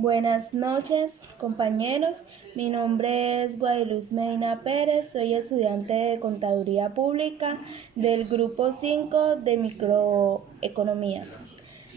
Buenas noches, compañeros. Mi nombre es Guadalupe Medina Pérez. Soy estudiante de Contaduría Pública del Grupo 5 de Microeconomía.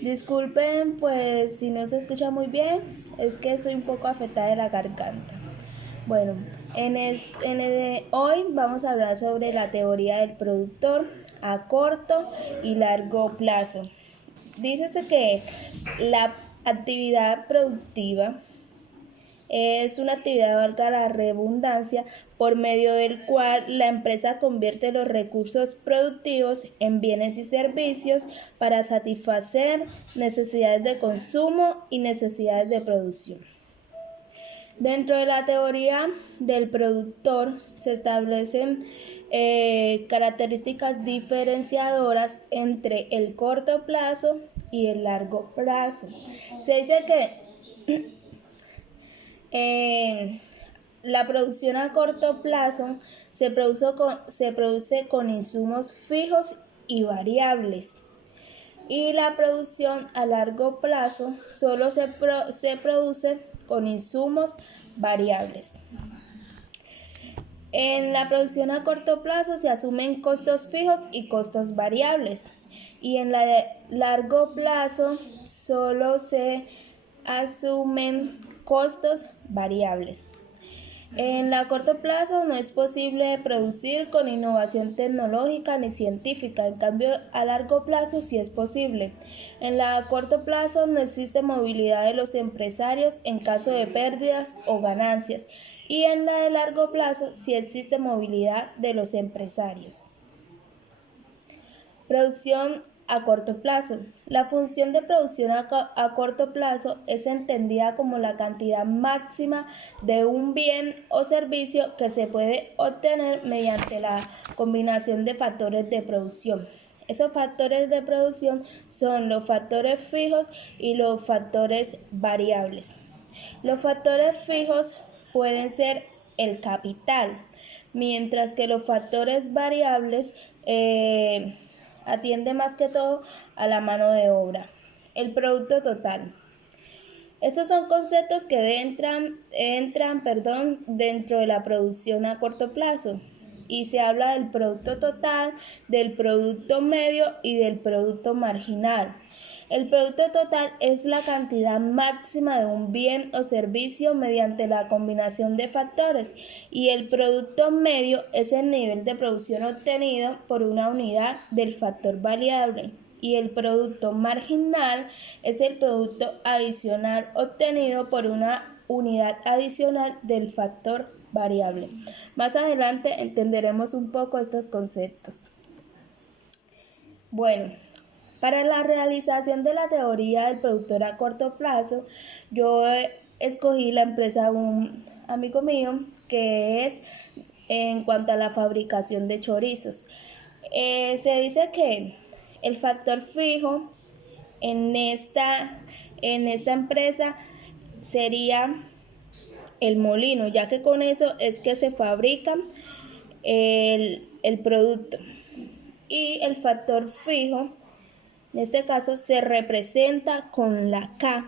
Disculpen, pues, si no se escucha muy bien, es que estoy un poco afectada de la garganta. Bueno, hoy vamos a hablar sobre la teoría del productor a corto y largo plazo. Dícese que la actividad productiva es una actividad, valga la redundancia, por medio del cual la empresa convierte los recursos productivos en bienes y servicios para satisfacer necesidades de consumo y necesidades de producción. Dentro de la teoría del productor se establecen características diferenciadoras entre el corto plazo y el largo plazo. Se dice que la producción a corto plazo se produce con insumos fijos y variables. Y la producción a largo plazo solo se produce con insumos variables. En la producción a corto plazo se asumen costos fijos y costos variables. Y en la de largo plazo solo se asumen costos variables. En la corto plazo no es posible producir con innovación tecnológica ni científica, en cambio a largo plazo sí es posible. En la corto plazo no existe movilidad de los empresarios en caso de pérdidas o ganancias, y en la de largo plazo sí existe movilidad de los empresarios. Producción a corto plazo. La función de producción a corto plazo es entendida como la cantidad máxima de un bien o servicio que se puede obtener mediante la combinación de factores de producción. Esos factores de producción son los factores fijos y los factores variables. Los factores fijos pueden ser el capital, mientras que los factores variables atiende más que todo a la mano de obra. El producto total. Estos son conceptos que entran dentro de la producción a corto plazo, y se habla del producto total, del producto medio y del producto marginal. El producto total es la cantidad máxima de un bien o servicio mediante la combinación de factores, y el producto medio es el nivel de producción obtenido por una unidad del factor variable, y el producto marginal es el producto adicional obtenido por una unidad adicional del factor variable. Más adelante entenderemos un poco estos conceptos. Bueno, para la realización de la teoría del productor a corto plazo, yo escogí la empresa de un amigo mío que es en cuanto a la fabricación de chorizos. Se dice que el factor fijo en esta empresa sería el molino, ya que con eso es que se fabrica el producto. Y el factor fijo, en este caso, se representa con la K.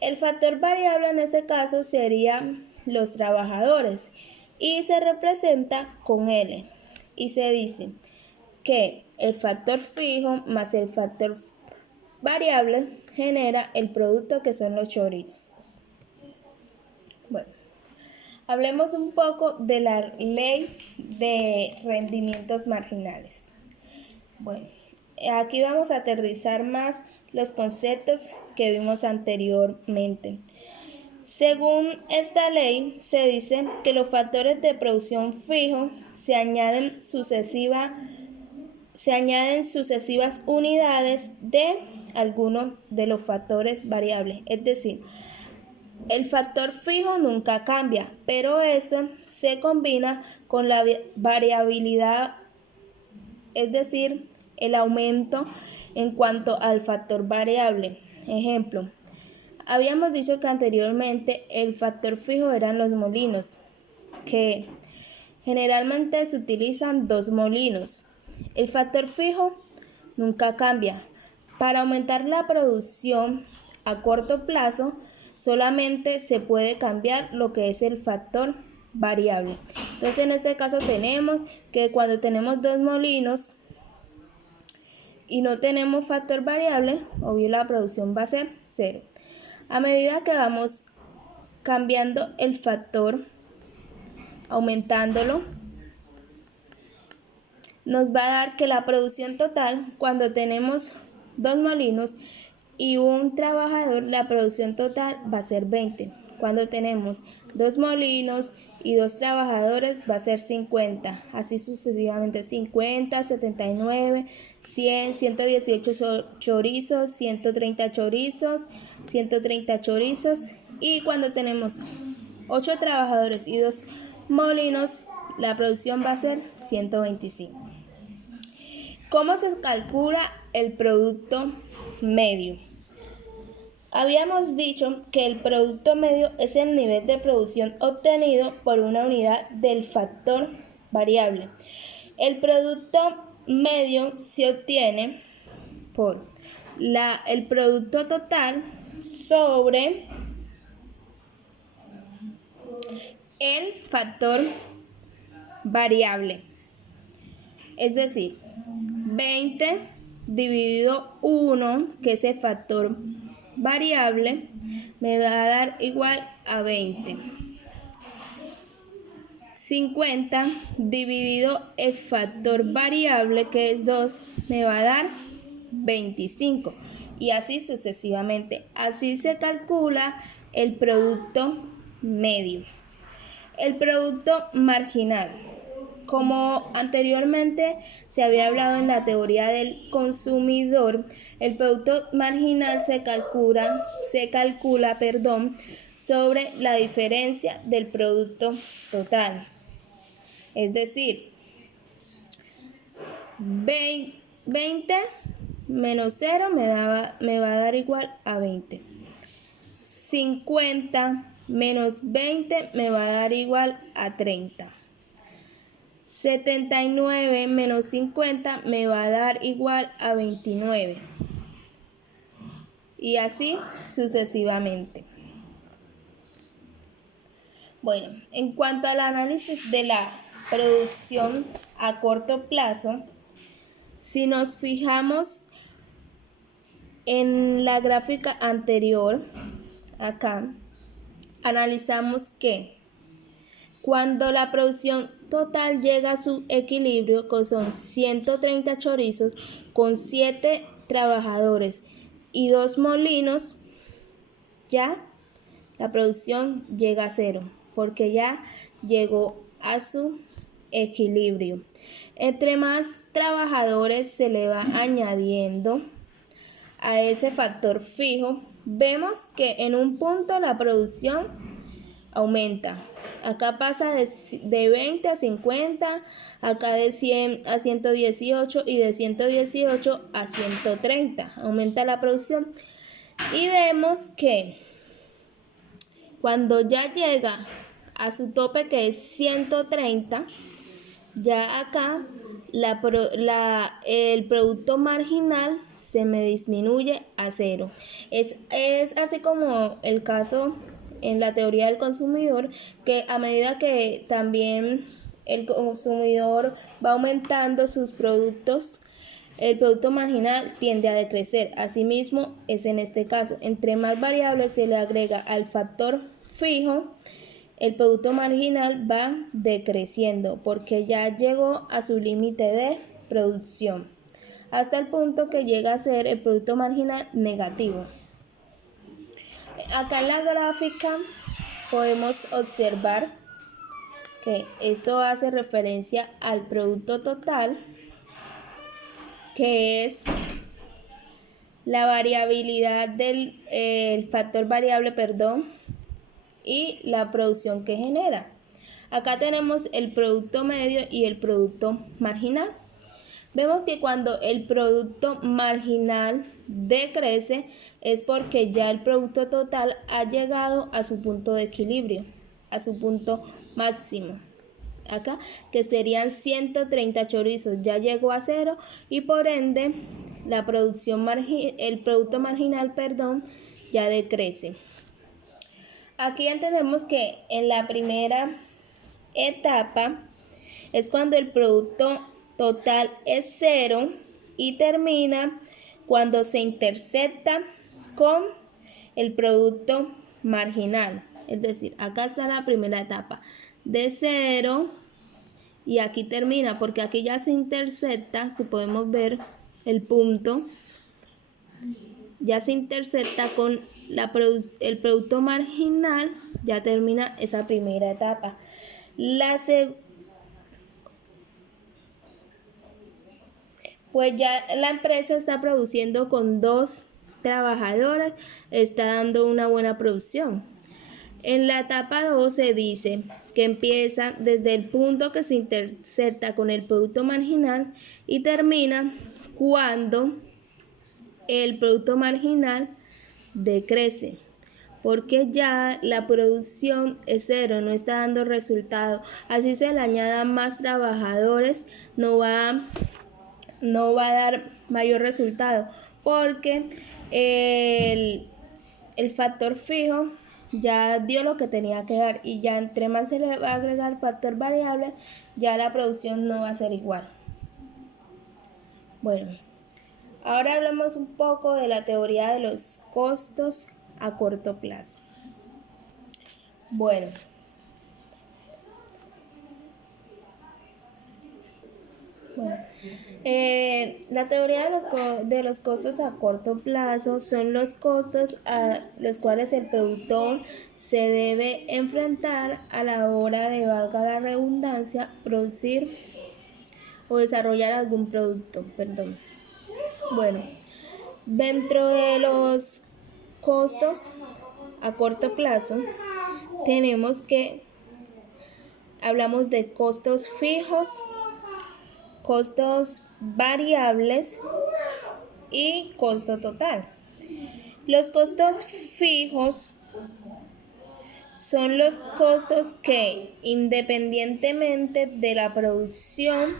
El factor variable en este caso serían los trabajadores y se representa con L. Y se dice que el factor fijo más el factor variable genera el producto que son los chorizos. Bueno, hablemos un poco de la ley de rendimientos marginales. Bueno, aquí vamos a aterrizar más los conceptos que vimos anteriormente. Según esta ley, se dice que los factores de producción fijo se añaden sucesivas unidades de algunos de los factores variables. Es decir, el factor fijo nunca cambia, pero esto se combina con la variabilidad, es decir, el aumento en cuanto al factor variable. Ejemplo, habíamos dicho que anteriormente el factor fijo eran los molinos, que generalmente se utilizan 2 molinos. El factor fijo nunca cambia. Para aumentar la producción a corto plazo, solamente se puede cambiar lo que es el factor variable. Entonces en este caso tenemos que cuando tenemos 2 molinos y no tenemos factor variable, obvio la producción va a ser 0. A medida que vamos cambiando el factor, aumentándolo, nos va a dar que la producción total, cuando tenemos 2 molinos y un trabajador, la producción total va a ser 20. Cuando tenemos 2 molinos y 2 trabajadores va a ser 50. Así sucesivamente, 50, 79, 100, 118 chorizos, 130 chorizos, 130 chorizos. Y cuando tenemos 8 trabajadores y 2 molinos, la producción va a ser 125. ¿Cómo se calcula el producto medio? Habíamos dicho que el producto medio es el nivel de producción obtenido por una unidad del factor variable. El producto medio se obtiene por el producto total sobre el factor variable. Es decir, 20 dividido 1, que es el factor variable, me va a dar igual a 20. 50 dividido el factor variable, que es 2, me va a dar 25. Y así sucesivamente. Así se calcula el producto medio. El producto marginal. Como anteriormente se había hablado en la teoría del consumidor, el producto marginal se calcula, sobre la diferencia del producto total. Es decir, 20 menos 0 me va a dar igual a 20. 50 menos 20 me va a dar igual a 30. 79 menos 50 me va a dar igual a 29. Y así sucesivamente. Bueno, en cuanto al análisis de la producción a corto plazo, si nos fijamos en la gráfica anterior, acá, analizamos que cuando la producción total llega a su equilibrio, que son 130 chorizos con 7 trabajadores y 2 molinos, ya la producción llega a 0, porque ya llegó a su equilibrio. Entre más trabajadores se le va añadiendo a ese factor fijo, vemos que en un punto la producción aumenta. Acá pasa de 20 a 50, acá de 100 a 118 y de 118 a 130. Aumenta la producción. Y vemos que cuando ya llega a su tope, que es 130, ya acá el producto marginal se me disminuye a 0. Es así como el caso en la teoría del consumidor, que a medida que también el consumidor va aumentando sus productos, el producto marginal tiende a decrecer. Asimismo es en este caso. Entre más variables se le agrega al factor fijo, el producto marginal va decreciendo porque ya llegó a su límite de producción, hasta el punto que llega a ser el producto marginal negativo. Acá en la gráfica podemos observar que esto hace referencia al producto total, que es la variabilidad del factor variable, y la producción que genera. Acá tenemos el producto medio y el producto marginal. Vemos que cuando el producto marginal decrece es porque ya el producto total ha llegado a su punto de equilibrio, a su punto máximo. Acá, que serían 130 chorizos, ya llegó a 0 y por ende el producto marginal, ya decrece. Aquí entendemos que en la primera etapa es cuando el producto total es 0 y termina cuando se intersecta con el producto marginal. Es decir, acá está la primera etapa de 0 y aquí termina porque aquí ya se intersecta, si podemos ver el punto, ya se intersecta con el producto marginal, ya termina esa primera etapa. Pues ya la empresa está produciendo con 2 trabajadores, está dando una buena producción. En la etapa 2 se dice que empieza desde el punto que se intersecta con el producto marginal y termina cuando el producto marginal decrece, porque ya la producción es 0, no está dando resultado. Así se le añadan más trabajadores, no va a dar mayor resultado, porque el factor fijo ya dio lo que tenía que dar, y ya entre más se le va a agregar factor variable, ya la producción no va a ser igual. Bueno, ahora hablamos un poco de la teoría de los costos a corto plazo. Bueno, la teoría de los costos a corto plazo son los costos a los cuales el productor se debe enfrentar a la hora de, valga la redundancia, producir o desarrollar algún producto. Bueno, dentro de los costos a corto plazo tenemos que hablamos de costos fijos, costos variables y costo total. Los costos fijos son los costos que, independientemente de la producción,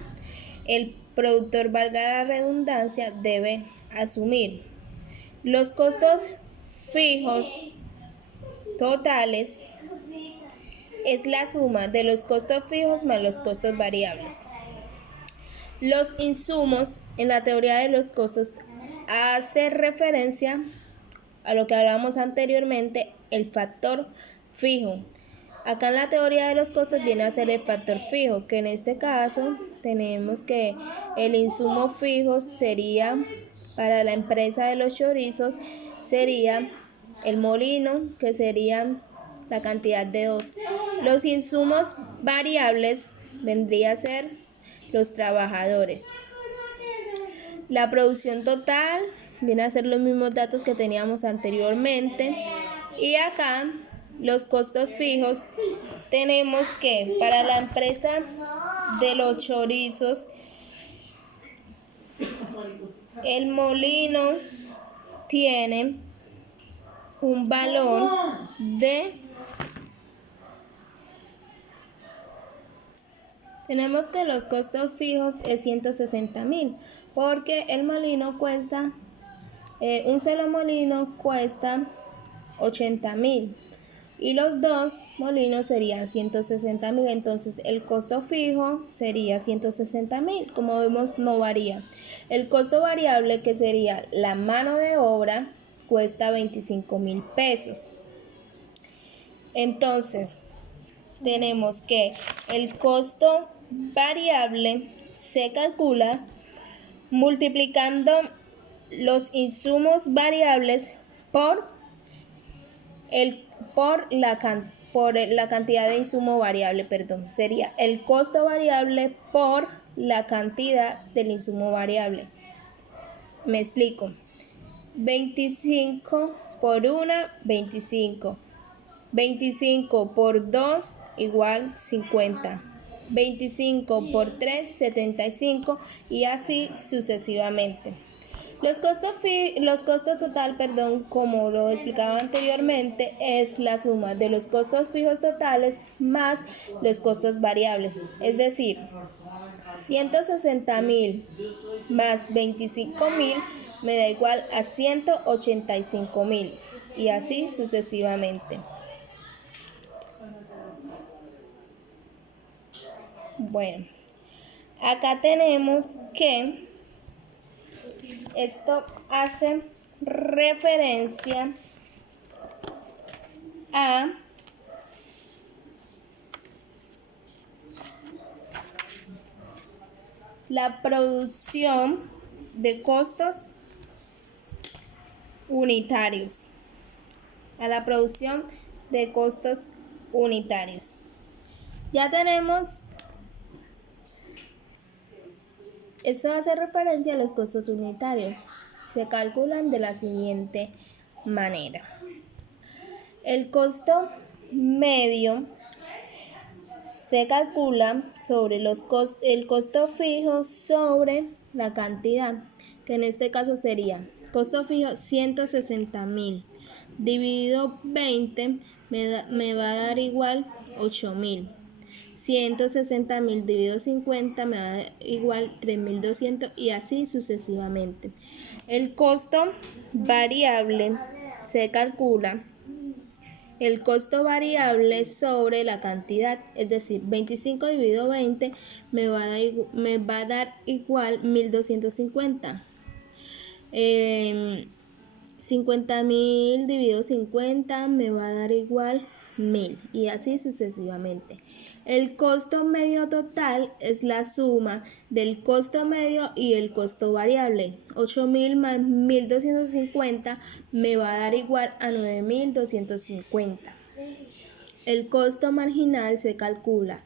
el productor, valga la redundancia, debe asumir. Los costos fijos totales es la suma de los costos fijos más los costos variables. Los insumos en la teoría de los costos hace referencia a lo que hablábamos anteriormente, el factor fijo. Acá en la teoría de los costos viene a ser el factor fijo, que en este caso tenemos que el insumo fijo sería, para la empresa de los chorizos, sería el molino, que sería la cantidad de 2. Los insumos variables vendría a ser los trabajadores. La producción total viene a ser los mismos datos que teníamos anteriormente. Y acá los costos fijos tenemos que para la empresa de los chorizos, el molino tiene un valor de... Tenemos que los costos fijos es 160.000, porque el molino cuesta, un solo molino cuesta 80.000 y los 2 molinos serían 160.000, entonces el costo fijo sería 160.000, como vemos no varía. El costo variable, que sería la mano de obra, cuesta 25.000 pesos. Entonces tenemos que el costo variable se calcula multiplicando los insumos variables por la cantidad de insumo variable, sería el costo variable por la cantidad del insumo variable. Me explico. 25 por 1, 25. 25 por 2 igual 50. 25 por 3, 75 y así sucesivamente. Los costos total, como lo explicaba anteriormente, es la suma de los costos fijos totales más los costos variables. Es decir, 160.000 más 25.000 me da igual a 185.000 y así sucesivamente. Bueno, acá tenemos que esto hace referencia a la producción de costos unitarios. A la producción de costos unitarios. Ya tenemos, esto hace referencia a los costos unitarios. Se calculan de la siguiente manera. El costo medio se calcula sobre el costo fijo sobre la cantidad, que en este caso sería costo fijo 160.000 dividido 20 me va a dar igual 8.000. 160.000 dividido 50 me va a dar igual 3.200 y así sucesivamente. El costo variable se calcula el costo variable sobre la cantidad, es decir, 25 dividido 20 me va a dar igual 1.250. 50.000 dividido 50 me va a dar igual 1.000 y así sucesivamente. El costo medio total es la suma del costo medio y el costo variable. 8.000 más 1.250 me va a dar igual a 9.250. El costo marginal se calcula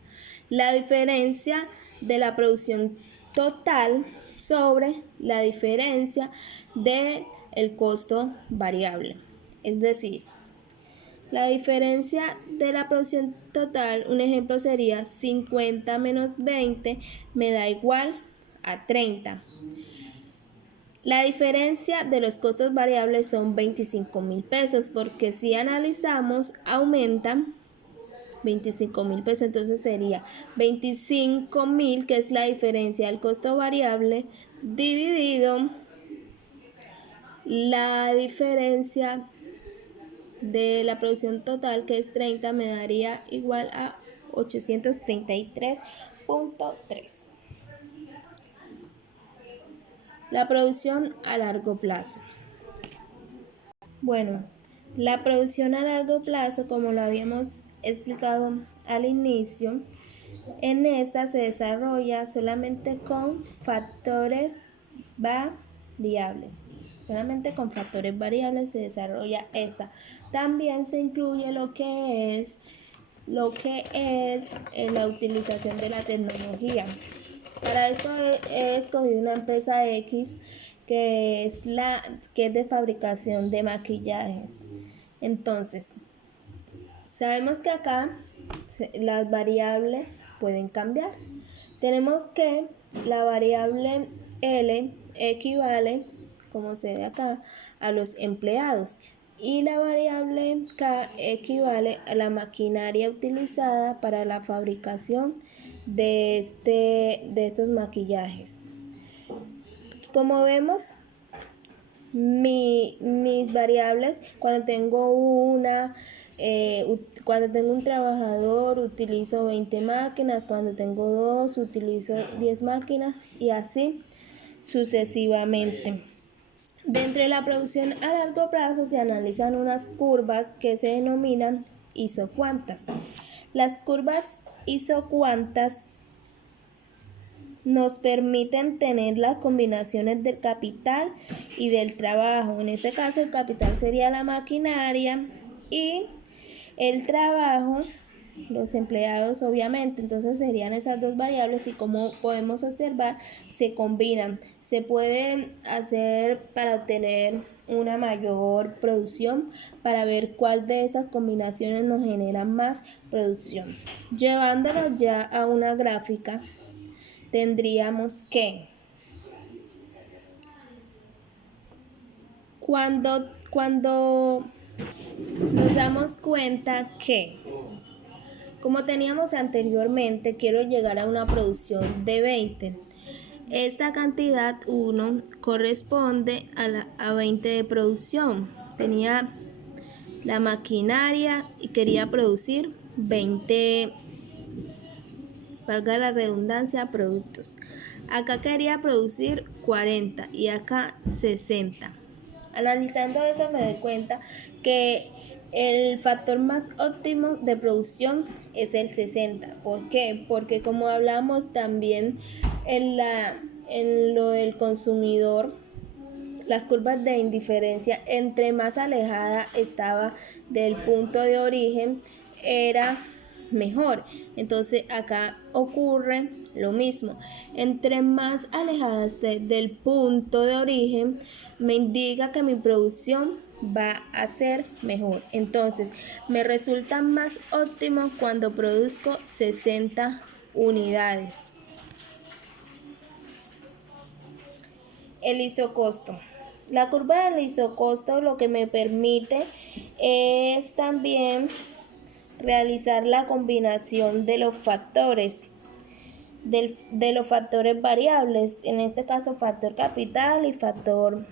la diferencia de la producción total sobre la diferencia del costo variable. Es decir, la diferencia de la producción total, un ejemplo sería 50 menos 20 me da igual a 30. La diferencia de los costos variables son 25.000 pesos, porque si analizamos, aumentan 25.000 pesos, entonces sería 25.000, que es la diferencia del costo variable, dividido la diferencia de la producción total, que es 30, me daría igual a 833.3. La producción a largo plazo. Bueno, la producción a largo plazo, como lo habíamos explicado al inicio, en esta se desarrolla solamente con factores variables. Solamente con factores variables se desarrolla esta. También se incluye lo que es la utilización de la tecnología. Para esto he escogido una empresa X que es de fabricación de maquillajes. Entonces, sabemos que acá las variables pueden cambiar. Tenemos que la variable L equivale, como se ve acá, a los empleados y la variable K equivale a la maquinaria utilizada para la fabricación de estos maquillajes. Como vemos, mis variables, cuando tengo un trabajador utilizo 20 máquinas, cuando tengo 2 utilizo 10 máquinas y así sucesivamente. Dentro de la producción a largo plazo se analizan unas curvas que se denominan isocuantas. Las curvas isocuantas nos permiten tener las combinaciones del capital y del trabajo. En este caso el capital sería la maquinaria y el trabajo, los empleados obviamente. Entonces serían esas dos variables y, como podemos observar, se combinan. Se pueden hacer para obtener una mayor producción, para ver cuál de estas combinaciones nos genera más producción. Llevándolo ya a una gráfica, tendríamos que cuando nos damos cuenta que, como teníamos anteriormente, quiero llegar a una producción de 20. Esta cantidad 1 corresponde a 20 de producción. Tenía la maquinaria y quería producir 20 valga la redundancia, productos. Acá quería producir 40 y acá 60. Analizando eso me doy cuenta que el factor más óptimo de producción es el 60. ¿Por qué? Porque como hablamos también en lo del consumidor, las curvas de indiferencia, entre más alejada estaba del punto de origen, era mejor. Entonces acá ocurre lo mismo. Entre más alejadas del punto de origen, me indica que mi producción va a ser mejor. Entonces me resulta más óptimo cuando produzco 60 unidades. El isocosto. La curva del isocosto lo que me permite es también realizar la combinación de los factores, de los factores variables, en este caso factor capital y factor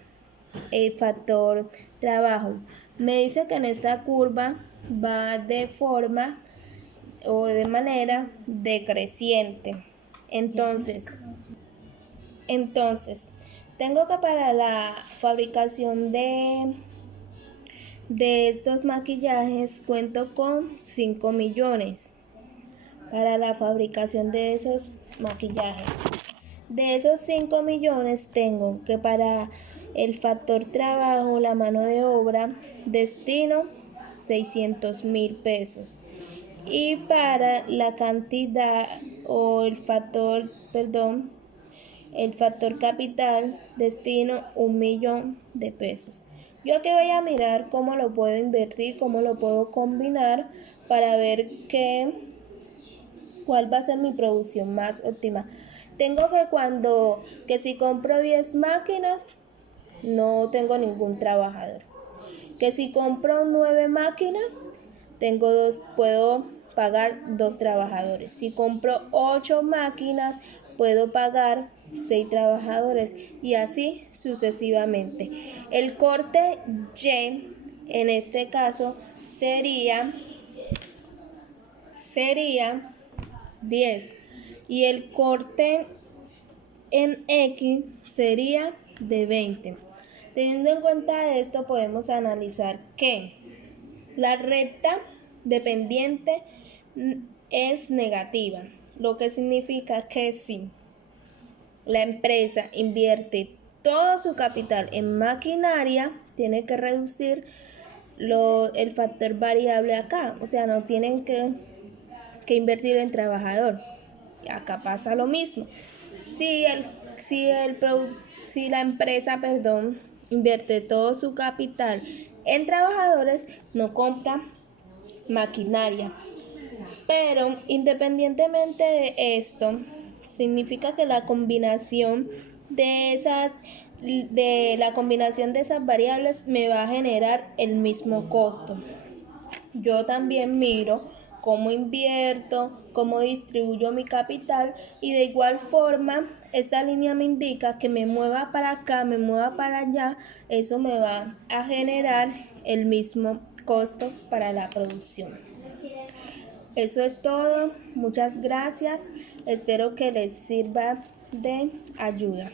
trabajo. Me dice que en esta curva va de forma o de manera decreciente. Entonces, tengo que para la fabricación de estos maquillajes cuento con 5 millones para la fabricación de esos maquillajes. De esos 5 millones tengo que para el factor trabajo, la mano de obra, destino 600.000 pesos. Y para la cantidad o el factor capital, destino 1 millón de pesos. Yo aquí voy a mirar cómo lo puedo invertir, cómo lo puedo combinar para ver cuál va a ser mi producción más óptima. Tengo que si compro 10 máquinas, no tengo ningún trabajador. Que si compro 9 máquinas, puedo pagar 2 trabajadores. Si compro 8 máquinas, puedo pagar 6 trabajadores y así sucesivamente. El corte Y en este caso sería 10 y el corte en X sería de 20. Teniendo en cuenta esto, podemos analizar que la recta dependiente es negativa, lo que significa que si la empresa invierte todo su capital en maquinaria, tiene que reducir el factor variable acá, o sea, no tienen que invertir en trabajador. Acá pasa lo mismo. Si la empresa, invierte todo su capital en trabajadores, no compra maquinaria. Pero independientemente de esto, significa que la combinación de esas variables me va a generar el mismo costo. Yo también miro cómo invierto, cómo distribuyo mi capital y de igual forma esta línea me indica que me mueva para acá, me mueva para allá, eso me va a generar el mismo costo para la producción. Eso es todo, muchas gracias, espero que les sirva de ayuda.